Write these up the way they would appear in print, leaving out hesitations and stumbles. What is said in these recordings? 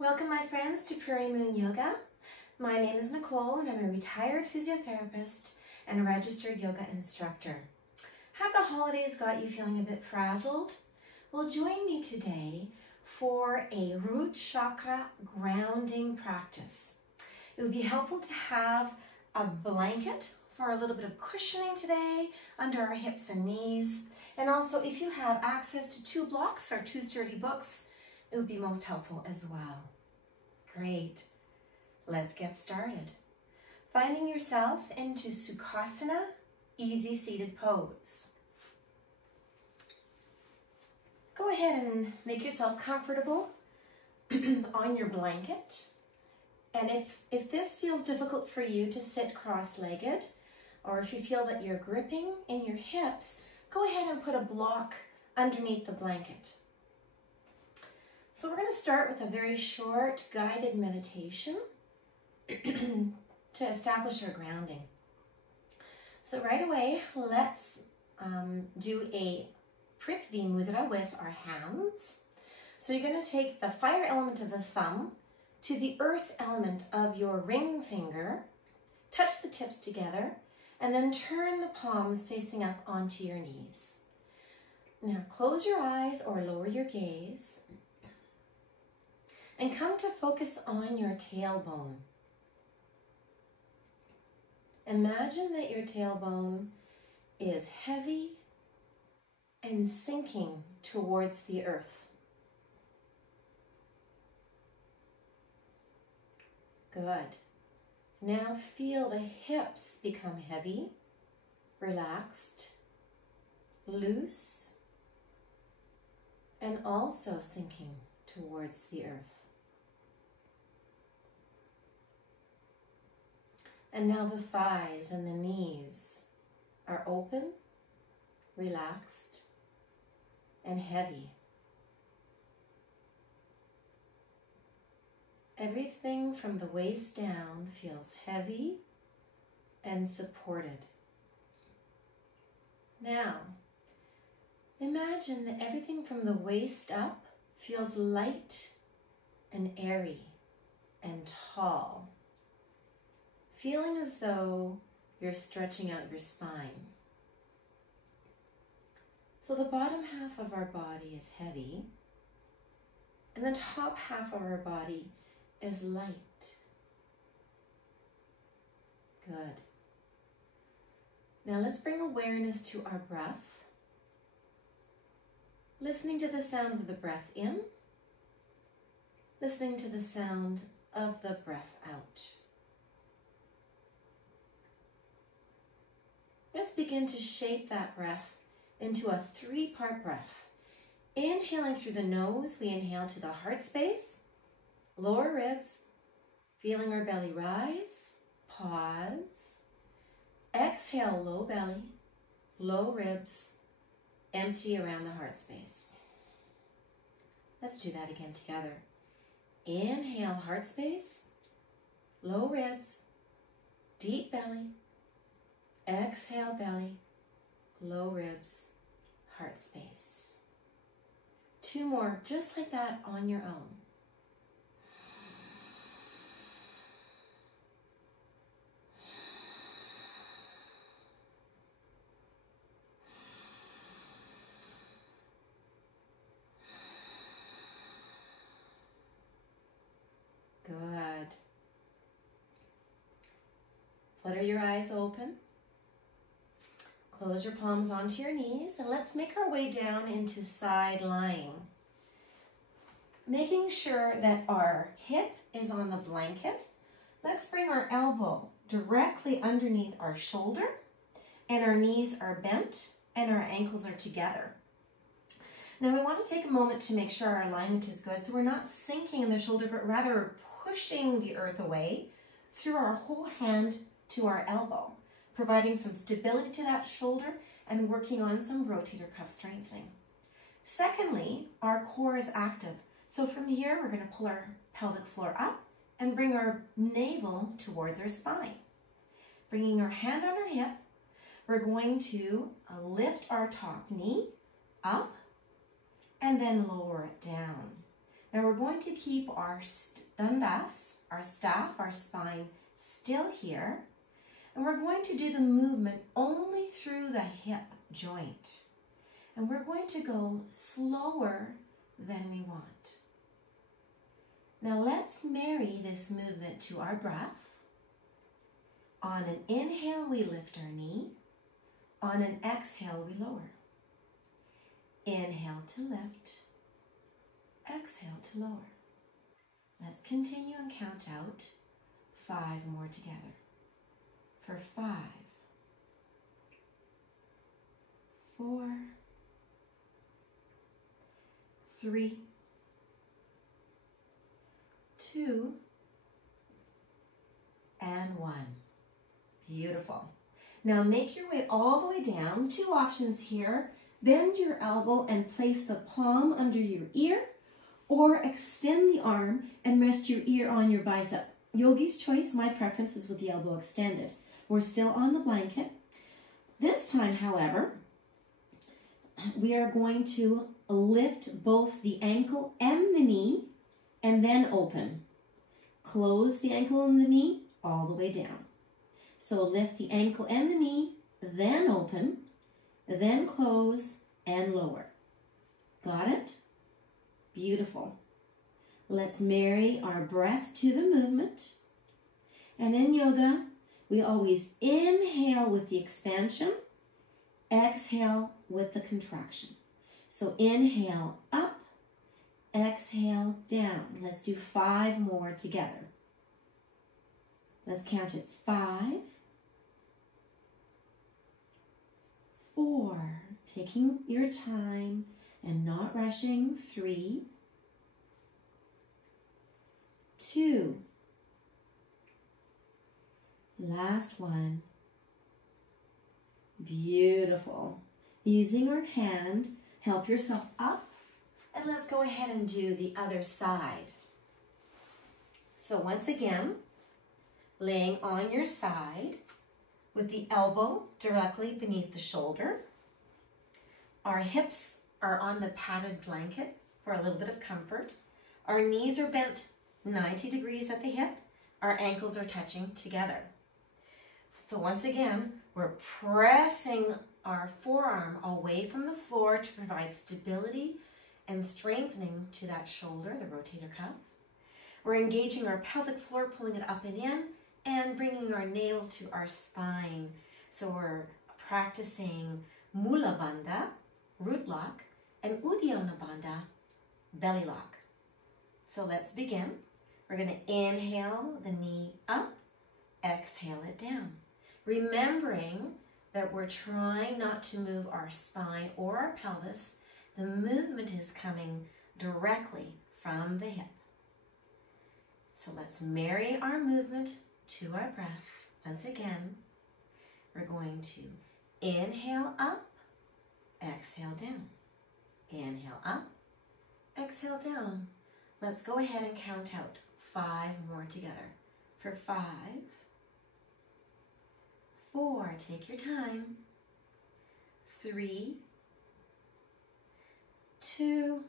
Welcome my friends to Prairie Moon Yoga. My name is Nicole and I'm a retired physiotherapist and a registered yoga instructor. Have the holidays got you feeling a bit frazzled? Well, join me today for a root chakra grounding practice. It would be helpful to have a blanket for a little bit of cushioning today under our hips and knees. And also if you have access to 2 blocks or 2 sturdy books, it would be most helpful as well. Great. Let's get started. Finding yourself into Sukhasana, easy seated pose. Go ahead and make yourself comfortable on your blanket. And if this feels difficult for you to sit cross-legged, or if you feel that you're gripping in your hips, go ahead and put a block underneath the blanket. So we're going to start with a very short guided meditation to establish our grounding. So right away, let's do a Prithvi Mudra with our hands. So you're going to take the fire element of the thumb to the earth element of your ring finger, touch the tips together, and then turn the palms facing up onto your knees. Now close your eyes or lower your gaze and come to focus on your tailbone. Imagine that your tailbone is heavy and sinking towards the earth. Good. Now feel the hips become heavy, relaxed, loose, and also sinking towards the earth. And now the thighs and the knees are open, relaxed, and heavy. Everything from the waist down feels heavy and supported. Now, imagine that everything from the waist up feels light and airy and tall, feeling as though you're stretching out your spine. So the bottom half of our body is heavy, and the top half of our body is light. Good. Now let's bring awareness to our breath, listening to the sound of the breath in, listening to the sound of the breath out. Let's begin to shape that breath into a 3-part breath. Inhaling through the nose, we inhale to the heart space, lower ribs, feeling our belly rise, pause. Exhale, low belly, low ribs, empty around the heart space. Let's do that again together. Inhale, heart space, low ribs, deep belly. Exhale, belly, low ribs, heart space. 2 more, just like that on your own. Good. Flutter your eyes open. Close your palms onto your knees and let's make our way down into side lying. Making sure that our hip is on the blanket. Let's bring our elbow directly underneath our shoulder and our knees are bent and our ankles are together. Now we want to take a moment to make sure our alignment is good, so we're not sinking in the shoulder but rather pushing the earth away through our whole hand to our elbow, providing some stability to that shoulder and working on some rotator cuff strengthening. Secondly, our core is active. So from here, we're going to pull our pelvic floor up and bring our navel towards our spine. Bringing our hand on our hip, we're going to lift our top knee up and then lower it down. Now we're going to keep our dandas, our staff, our spine still here. And we're going to do the movement only through the hip joint. And we're going to go slower than we want. Now let's marry this movement to our breath. On an inhale, we lift our knee. On an exhale, we lower. Inhale to lift. Exhale to lower. Let's continue and count out 5 more together. For 5, 4, 3, 2, and 1. Beautiful. Now make your way all the way down. 2 options here. Bend your elbow and place the palm under your ear, or extend the arm and rest your ear on your bicep. Yogi's choice, my preference is with the elbow extended. We're still on the blanket. This time, however, we are going to lift both the ankle and the knee and then open. Close the ankle and the knee all the way down. So lift the ankle and the knee, then open, then close and lower. Got it? Beautiful. Let's marry our breath to the movement. And in yoga, we always inhale with the expansion, exhale with the contraction. So inhale up, exhale down. Let's do 5 more together. Let's count it. 5, 4, taking your time and not rushing. 3, 2, last one. Beautiful. Using our hand, help yourself up, and let's go ahead and do the other side. So once again, laying on your side with the elbow directly beneath the shoulder. Our hips are on the padded blanket for a little bit of comfort. Our knees are bent 90 degrees at the hip. Our ankles are touching together. So once again, we're pressing our forearm away from the floor to provide stability and strengthening to that shoulder, the rotator cuff. We're engaging our pelvic floor, pulling it up and in, and bringing our navel to our spine. So we're practicing Mula Bandha, root lock, and Uddiyana Bandha, belly lock. So let's begin. We're going to inhale the knee up, exhale it down. Remembering that we're trying not to move our spine or our pelvis. The movement is coming directly from the hip. So let's marry our movement to our breath. Once again, we're going to inhale up, exhale down. Inhale up, exhale down. Let's go ahead and count out 5 more together. For 5, 4, take your time. 3, 2,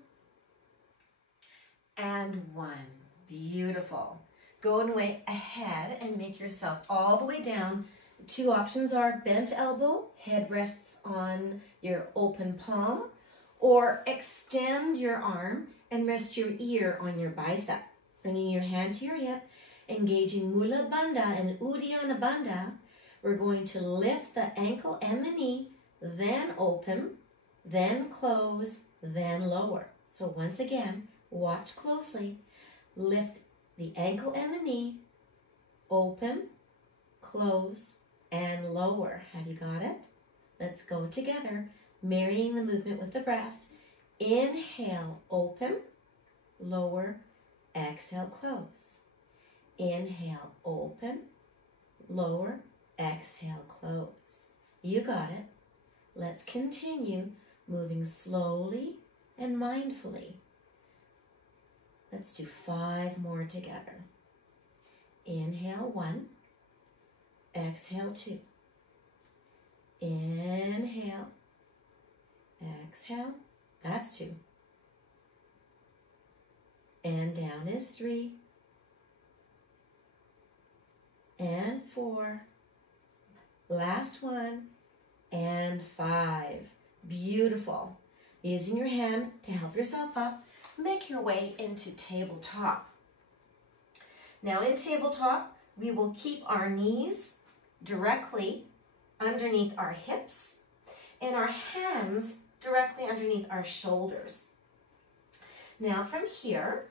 and 1. Beautiful. Go away ahead and make yourself all the way down. 2 options are bent elbow, head rests on your open palm, or extend your arm and rest your ear on your bicep. Bringing your hand to your hip, engaging Mula Bandha and Uddiyana Bandha. We're going to lift the ankle and the knee, then open, then close, then lower. So once again, watch closely. Lift the ankle and the knee, open, close, and lower. Have you got it? Let's go together, marrying the movement with the breath. Inhale, open, lower, exhale, close. Inhale, open, lower, exhale, close. You got it. Let's continue moving slowly and mindfully. Let's do 5 more together. Inhale, 1. Exhale, 2. Inhale. Exhale. That's 2. and down is 3, and 4, last one, and 5. Beautiful. Using your hand to help yourself up, make your way into tabletop. Now in tabletop, we will keep our knees directly underneath our hips and our hands directly underneath our shoulders. Now from here,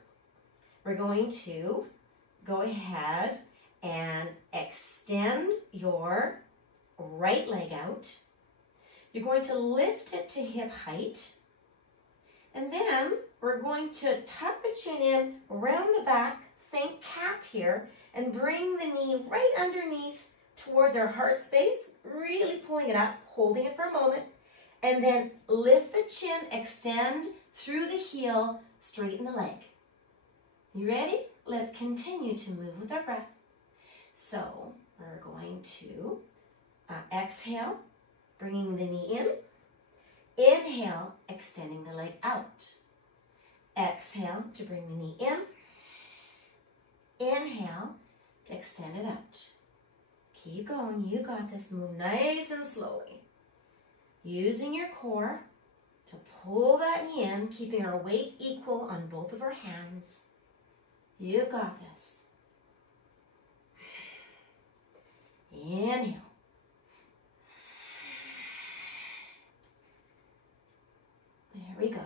we're going to go ahead and extend your right leg out. You're going to lift it to hip height. And then we're going to tuck the chin in around the back, think cat here, and bring the knee right underneath towards our heart space, really pulling it up, holding it for a moment, and then lift the chin, extend through the heel, straighten the leg. You ready? Let's continue to move with our breath. So we're going to exhale, bringing the knee in. Inhale, extending the leg out. Exhale to bring the knee in. Inhale to extend it out. Keep going. You got this. Move nice and slowly. Using your core to pull that knee in, keeping our weight equal on both of our hands. You've got this. Inhale. There we go.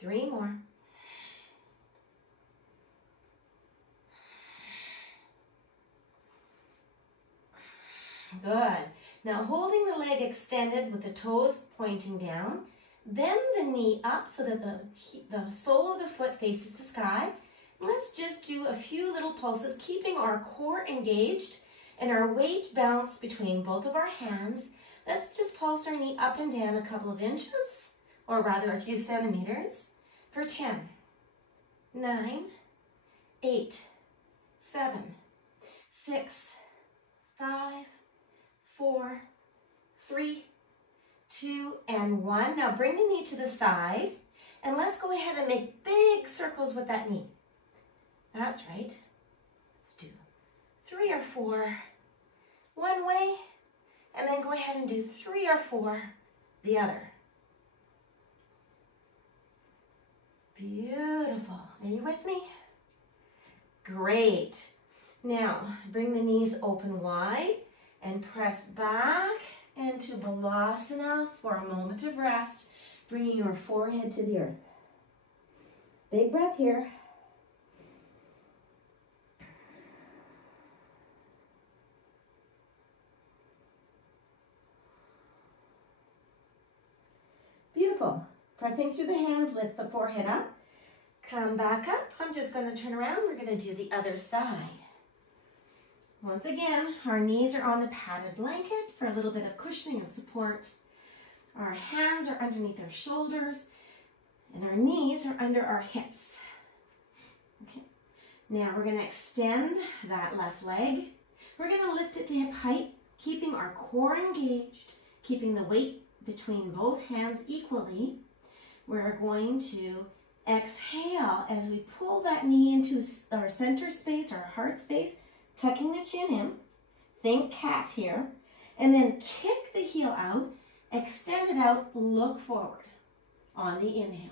3 more. Good. Now holding the leg extended with the toes pointing down, bend the knee up so that the sole of the foot faces the sky. Let's just do a few little pulses, keeping our core engaged and our weight balanced between both of our hands. Let's just pulse our knee up and down a couple of inches, or rather a few centimeters, for 10, 9, 8, 7, 6, 5, 4, 3, 2, and 1. Now bring the knee to the side, and let's go ahead and make big circles with that knee. That's right. Let's do 3 or 4 one way, and then go ahead and do 3 or 4 the other. Beautiful. Are you with me? Great. Now, bring the knees open wide and press back into Balasana for a moment of rest, bringing your forehead to the earth. Big breath here. Beautiful. Pressing through the hands, lift the forehead up. Come back up. I'm just going to turn around. We're going to do the other side. Once again, our knees are on the padded blanket for a little bit of cushioning and support. Our hands are underneath our shoulders, and our knees are under our hips. Okay. Now we're going to extend that left leg. We're going to lift it to hip height, keeping our core engaged, keeping the weight between both hands equally. We're going to exhale as we pull that knee into our center space, our heart space, tucking the chin in. Think cat here. And then kick the heel out, extend it out, look forward on the inhale.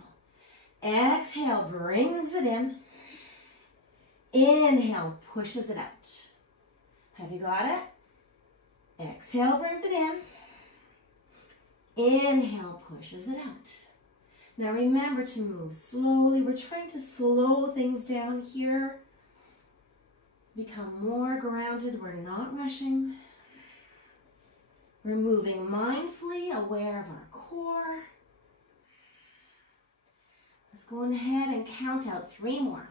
Exhale, brings it in. Inhale, pushes it out. Have you got it? Exhale, brings it in. Inhale, pushes it out. Now remember to move slowly. We're trying to slow things down here. Become more grounded. We're not rushing. We're moving mindfully, aware of our core. Let's go ahead and count out 3 more.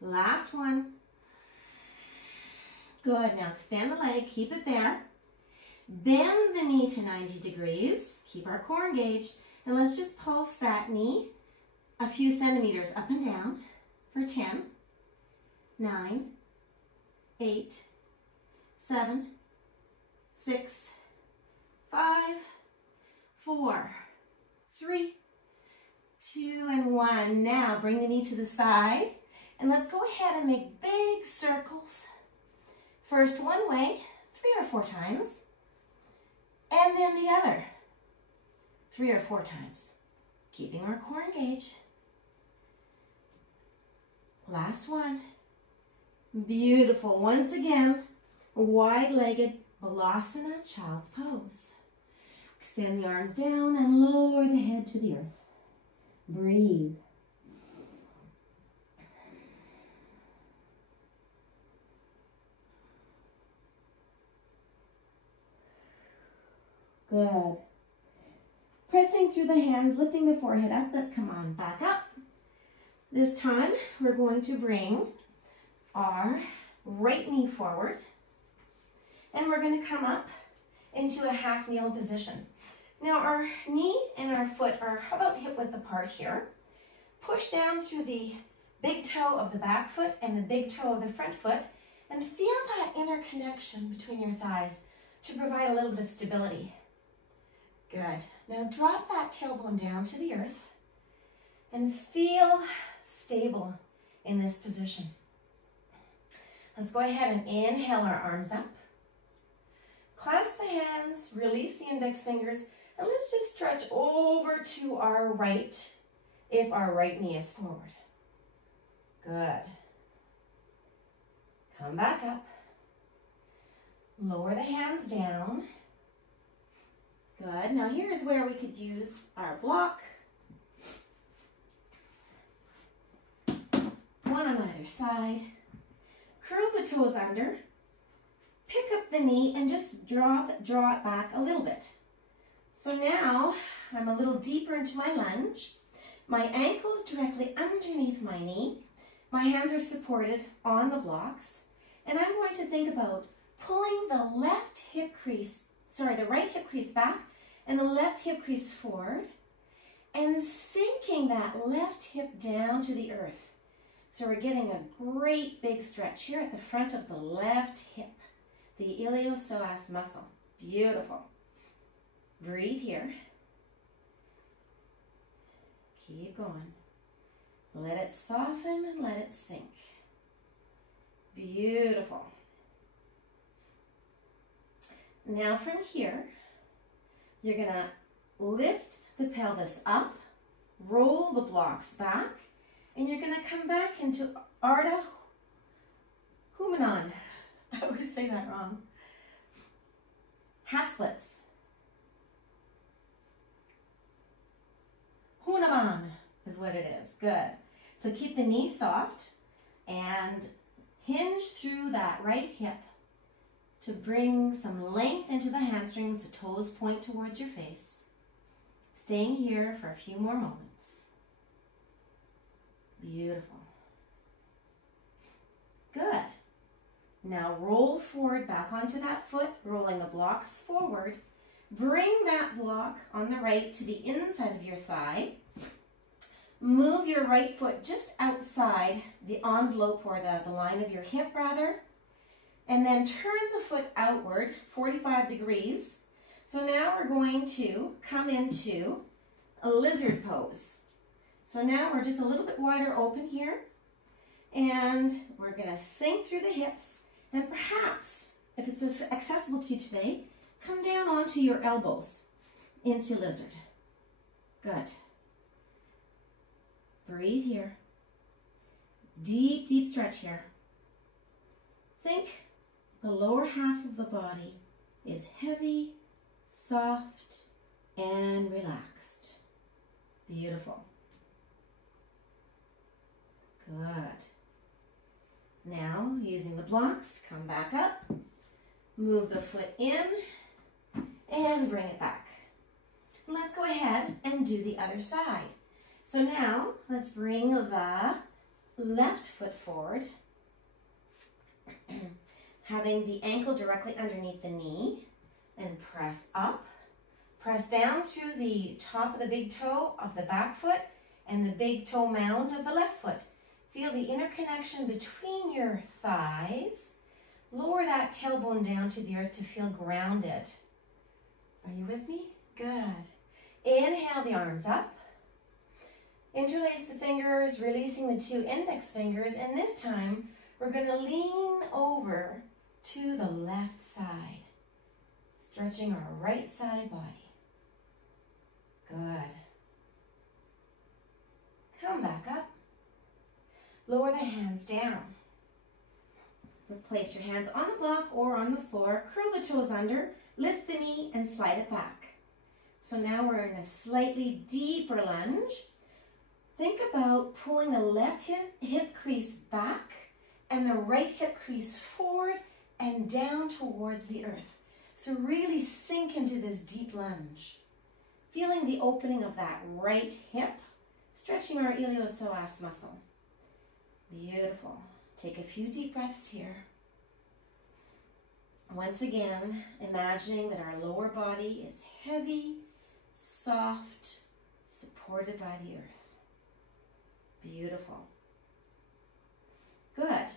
Last one. Good. Now extend the leg. Keep it there. Bend the knee to 90 degrees. Keep our core engaged. And let's just pulse that knee a few centimeters up and down for 10, 9, 8, 7, 6, 5, 4, 3, 2, and 1. Now bring the knee to the side and let's go ahead and make big circles. First one way, 3 or 4 times, and then the other, 3 or 4 times, keeping our core engaged. Last one. Beautiful. Once again, wide-legged Balasana, child's pose. Extend the arms down and lower the head to the earth. Breathe. Good. Pressing through the hands, lifting the forehead up. Let's come on back up. This time, we're going to bring our right knee forward. And we're going to come up into a half kneel position. Now our knee and our foot are about hip width apart here. Push down through the big toe of the back foot and the big toe of the front foot and feel that inner connection between your thighs to provide a little bit of stability. Good. Now drop that tailbone down to the earth and feel stable in this position. Let's go ahead and inhale our arms up. Clasp the hands, release the index fingers, and let's just stretch over to our right if our right knee is forward. Good. Come back up. Lower the hands down. Good. Now here's where we could use our block. One on either side. Curl the toes under. Pick up the knee and just draw it back a little bit. So now I'm a little deeper into my lunge. My ankle is directly underneath my knee. My hands are supported on the blocks. And I'm going to think about pulling the right hip crease back and the left hip crease forward and sinking that left hip down to the earth. So we're getting a great big stretch here at the front of the left hip, the iliopsoas muscle. Beautiful. Breathe here. Keep going. Let it soften and let it sink. Beautiful. Now from here, you're going to lift the pelvis up, roll the blocks back, and you're going to come back into Ardha Humanan. I always say that wrong. Half splits. Hunaman is what it is. Good. So keep the knee soft and hinge through that right hip to bring some length into the hamstrings. The toes point towards your face. Staying here for a few more moments. Beautiful. Good. Now roll forward back onto that foot, rolling the blocks forward. Bring that block on the right to the inside of your thigh. Move your right foot just outside the envelope or the line of your hip rather. And then turn the foot outward 45 degrees. So now we're going to come into a lizard pose. So now we're just a little bit wider open here. And we're going to sink through the hips. And perhaps, if it's accessible to you today, come down onto your elbows into lizard. Good. Breathe here. Deep, deep stretch here. Think the lower half of the body is heavy, soft, and relaxed. Beautiful. Good. Now, using the blocks, come back up, move the foot in, and bring it back. Let's go ahead and do the other side. So now, let's bring the left foot forward, having the ankle directly underneath the knee, and press up. Press down through the top of the big toe of the back foot and the big toe mound of the left foot. Feel the interconnection between your thighs. Lower that tailbone down to the earth to feel grounded. Are you with me? Good. Inhale the arms up. Interlace the fingers, releasing the 2 index fingers, and this time we're going to lean over to the left side, stretching our right side body. Good. Come back up. Lower the hands down. Place your hands on the block or on the floor. Curl the toes under, lift the knee, and slide it back. So now we're in a slightly deeper lunge. Think about pulling the left hip crease back and the right hip crease forward and down towards the earth. So really sink into this deep lunge. Feeling the opening of that right hip, stretching our iliopsoas muscle. Beautiful. Take a few deep breaths here. Once again, imagining that our lower body is heavy, soft, supported by the earth. Beautiful. Good.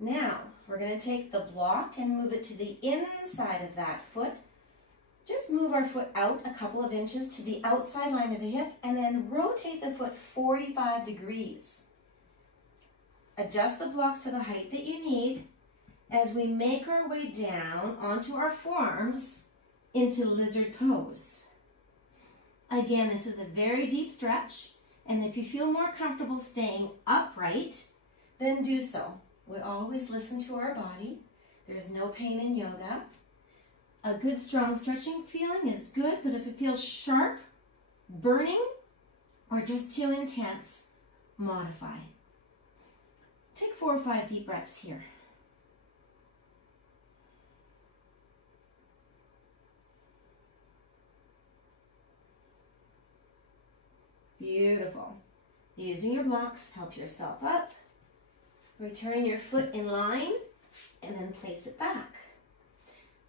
Now, we're going to take the block and move it to the inside of that foot. Just move our foot out a couple of inches to the outside line of the hip and then rotate the foot 45 degrees. Adjust the blocks to the height that you need as we make our way down onto our forearms into lizard pose. Again, this is a very deep stretch, and if you feel more comfortable staying upright, then do so. We always listen to our body. There's no pain in yoga. A good strong stretching feeling is good, but if it feels sharp, burning, or just too intense, modify. Take 4 or 5 deep breaths here. Beautiful. Using your blocks, help yourself up. Return your foot in line and then place it back.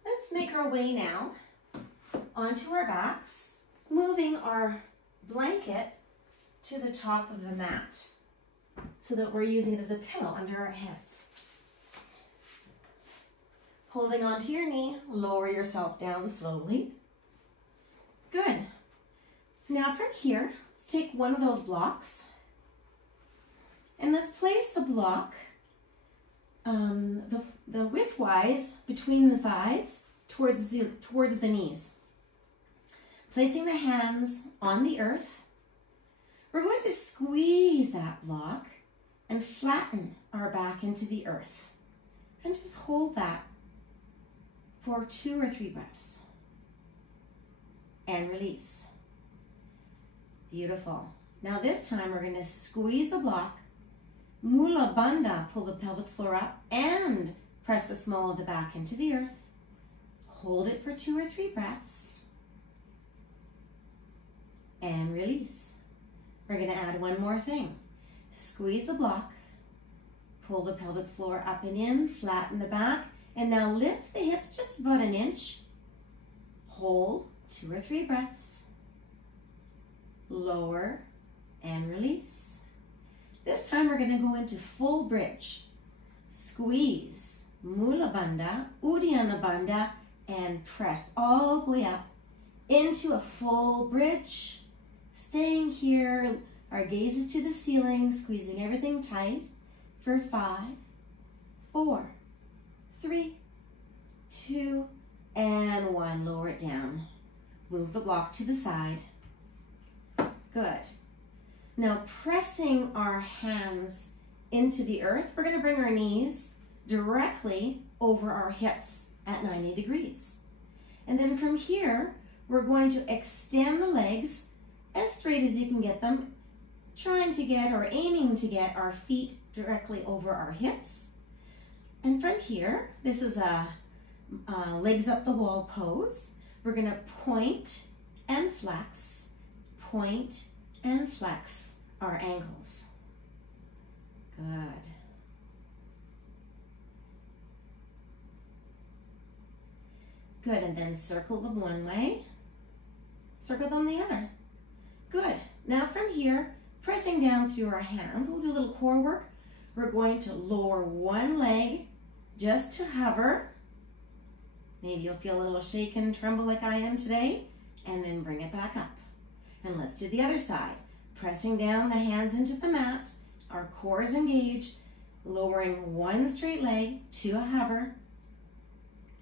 Let's make our way now onto our backs, moving our blanket to the top of the mat so that we're using it as a pillow under our heads. Holding onto your knee, lower yourself down slowly. Good. Now from here, let's take one of those blocks and let's place the block the widthwise between the thighs towards the knees. Placing the hands on the earth, we're going to squeeze that block and flatten our back into the earth. And just hold that for 2 or 3 breaths. And release. Beautiful. Now this time we're going to squeeze the block, Mula Bandha, pull the pelvic floor up, and press the small of the back into the earth. Hold it for 2 or 3 breaths. And release. We're going to add one more thing. Squeeze the block, pull the pelvic floor up and in, flatten the back, and now lift the hips just about an inch. Hold 2 or 3 breaths. Lower and release. This time we're going to go into full bridge. Squeeze, Mula Bandha, Uddiyana Bandha, and press all the way up into a full bridge. Staying here, our gaze is to the ceiling, squeezing everything tight for 5, 4, 3, 2, and 1. Lower it down. Move the block to the side. Good. Now pressing our hands into the earth, we're going to bring our knees directly over our hips at 90 degrees. And then from here, we're going to extend the legs as straight as you can get them, trying to get or aiming to get our feet directly over our hips. And from here, this is a legs up the wall pose. We're going to point and flex, point and flex our ankles. Good. Good, and then circle them one way, circle them the other. Good. Now from here, pressing down through our hands, we'll do a little core work. We're going to lower one leg just to hover. Maybe you'll feel a little shake and tremble like I am today, and then bring it back up. And let's do the other side. Pressing down the hands into the mat, our core is engaged, lowering one straight leg to a hover,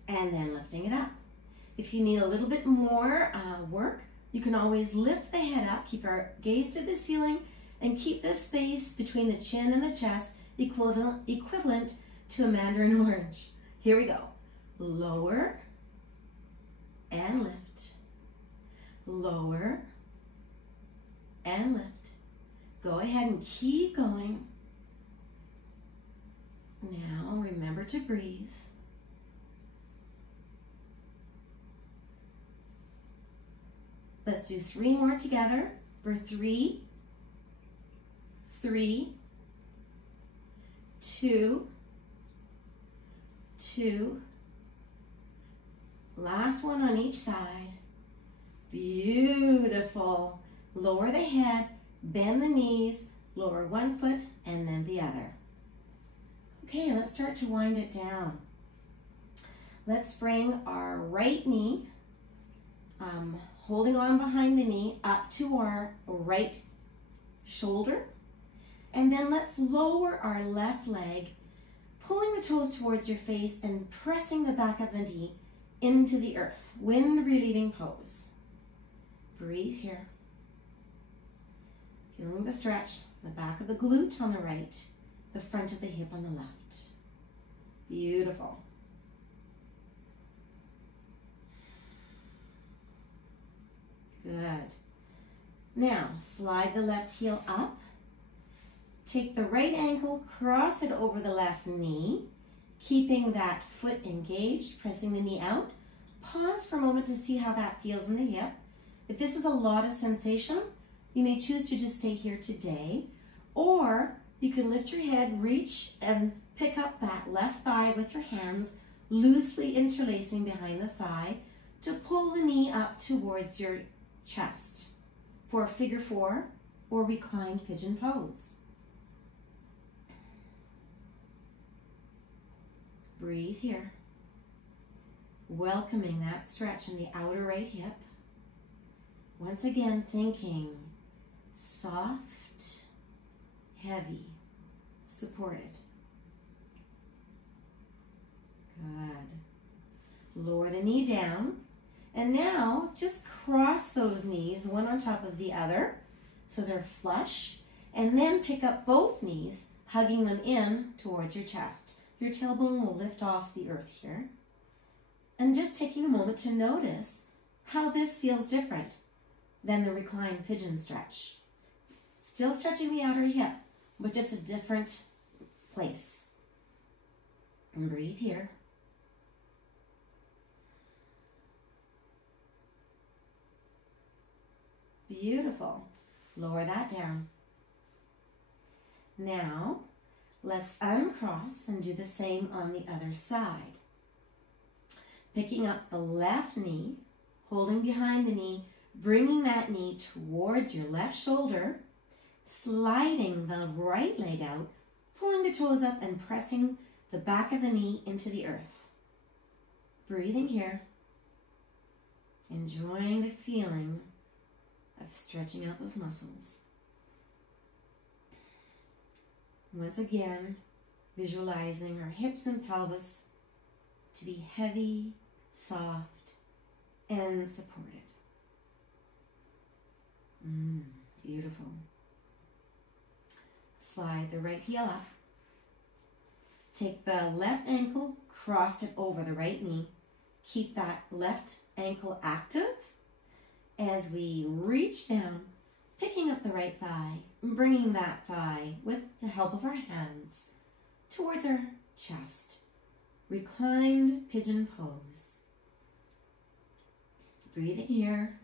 and then lifting it up. If you need a little bit more work, you can always lift the head up, keep our gaze to the ceiling, and keep the space between the chin and the chest equivalent to a mandarin orange. Here we go. Lower and lift. Lower and lift. Go ahead and keep going. Now remember to breathe. Let's do 3 more together for 3, 3, 2, 2. Last one on each side. Beautiful. Lower the head, bend the knees, lower one foot and then the other. Okay, let's start to wind it down. Let's bring our right knee, holding on behind the knee, up to our right shoulder. And then let's lower our left leg, pulling the toes towards your face and pressing the back of the knee into the earth. Wind relieving pose. Breathe here. Feeling the stretch, the back of the glute on the right, the front of the hip on the left. Beautiful. Good. Now, slide the left heel up. Take the right ankle, cross it over the left knee, keeping that foot engaged, pressing the knee out. Pause for a moment to see how that feels in the hip. If this is a lot of sensation, you may choose to just stay here today, or you can lift your head, reach and pick up that left thigh with your hands, loosely interlacing behind the thigh to pull the knee up towards your chest for a figure 4 or reclined pigeon pose. Breathe here, welcoming that stretch in the outer right hip. Once again, thinking soft, heavy, supported. Good. Lower the knee down. And now just cross those knees, one on top of the other, so they're flush. And then pick up both knees, hugging them in towards your chest. Your tailbone will lift off the earth here. And just taking a moment to notice how this feels different than the reclined pigeon stretch. Still stretching the outer hip, but just a different place. And breathe here. Beautiful. Lower that down. Now, let's uncross and do the same on the other side. Picking up the left knee, holding behind the knee, bringing that knee towards your left shoulder, sliding the right leg out, pulling the toes up and pressing the back of the knee into the earth. Breathing here, enjoying the feeling of stretching out those muscles. Once again, visualizing our hips and pelvis to be heavy, soft, and supported. Beautiful. Slide the right heel up. Take the left ankle, cross it over the right knee. Keep that left ankle active as we reach down, picking up the right thigh, bringing that thigh with the help of our hands towards our chest. Reclined pigeon pose. Breathing here.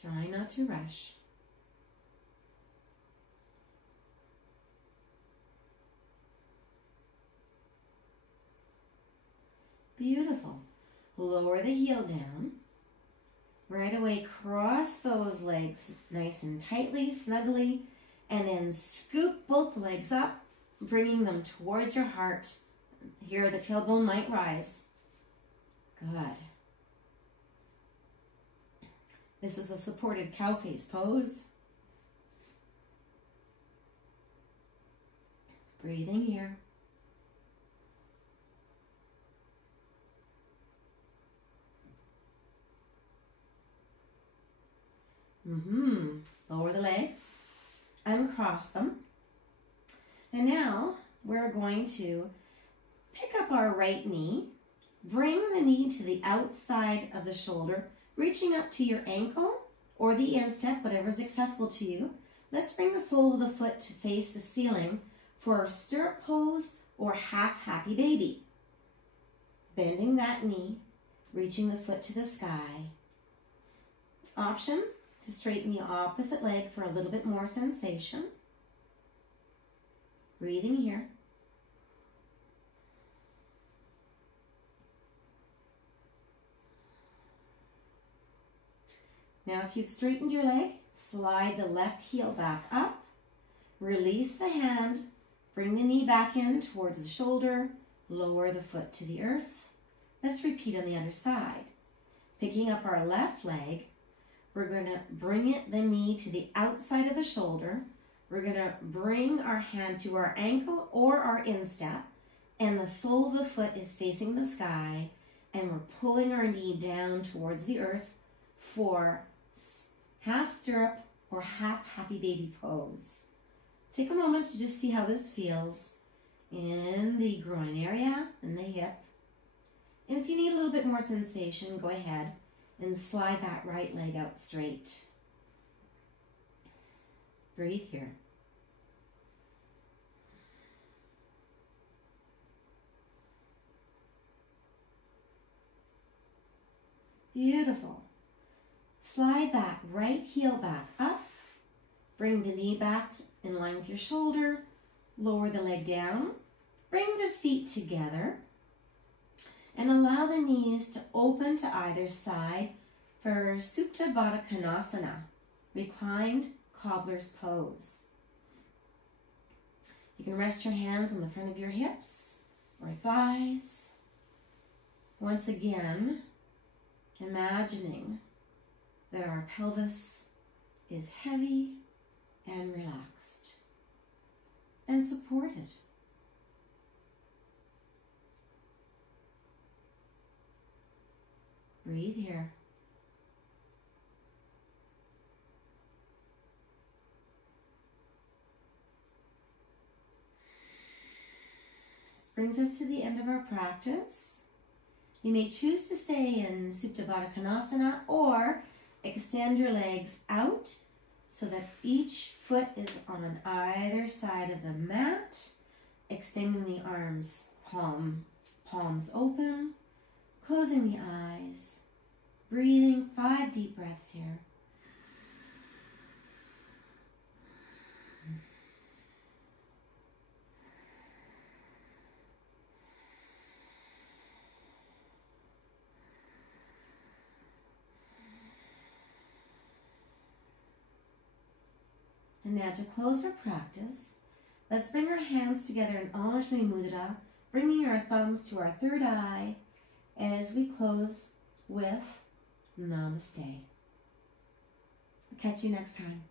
Try not to rush. Beautiful. Lower the heel down. Right away, cross those legs nice and tightly, snugly, and then scoop both legs up, bringing them towards your heart. Here, the tailbone might rise. Good. This is a supported cow face pose. Breathing here. Lower the legs, uncross them. And now we're going to pick up our right knee, bring the knee to the outside of the shoulder, reaching up to your ankle or the instep, whatever's accessible to you. Let's bring the sole of the foot to face the ceiling for a stirrup pose or half happy baby. Bending that knee, reaching the foot to the sky. Option to straighten the opposite leg for a little bit more sensation. Breathing here. Now, if you've straightened your leg, slide the left heel back up, release the hand, bring the knee back in towards the shoulder, lower the foot to the earth. Let's repeat on the other side. Picking up our left leg, we're going to bring the knee to the outside of the shoulder. We're going to bring our hand to our ankle or our instep, and the sole of the foot is facing the sky, and we're pulling our knee down towards the earth for half stirrup or half happy baby pose. Take a moment to just see how this feels in the groin area and the hip. And if you need a little bit more sensation, go ahead and slide that right leg out straight. Breathe here. Beautiful. Slide that right heel back up. Bring the knee back in line with your shoulder. Lower the leg down. Bring the feet together. And allow the knees to open to either side for Supta Baddha Konasana, reclined cobbler's pose. You can rest your hands on the front of your hips or thighs. Once again, imagining that our pelvis is heavy and relaxed and supported. Breathe here. This brings us to the end of our practice. You may choose to stay in Supta Baddha Konasana or extend your legs out so that each foot is on either side of the mat, extending the arms, palms open, closing the eyes, breathing 5 deep breaths here. And now to close our practice, let's bring our hands together in Anjali Mudra, bringing our thumbs to our third eye as we close with Namaste. I'll catch you next time.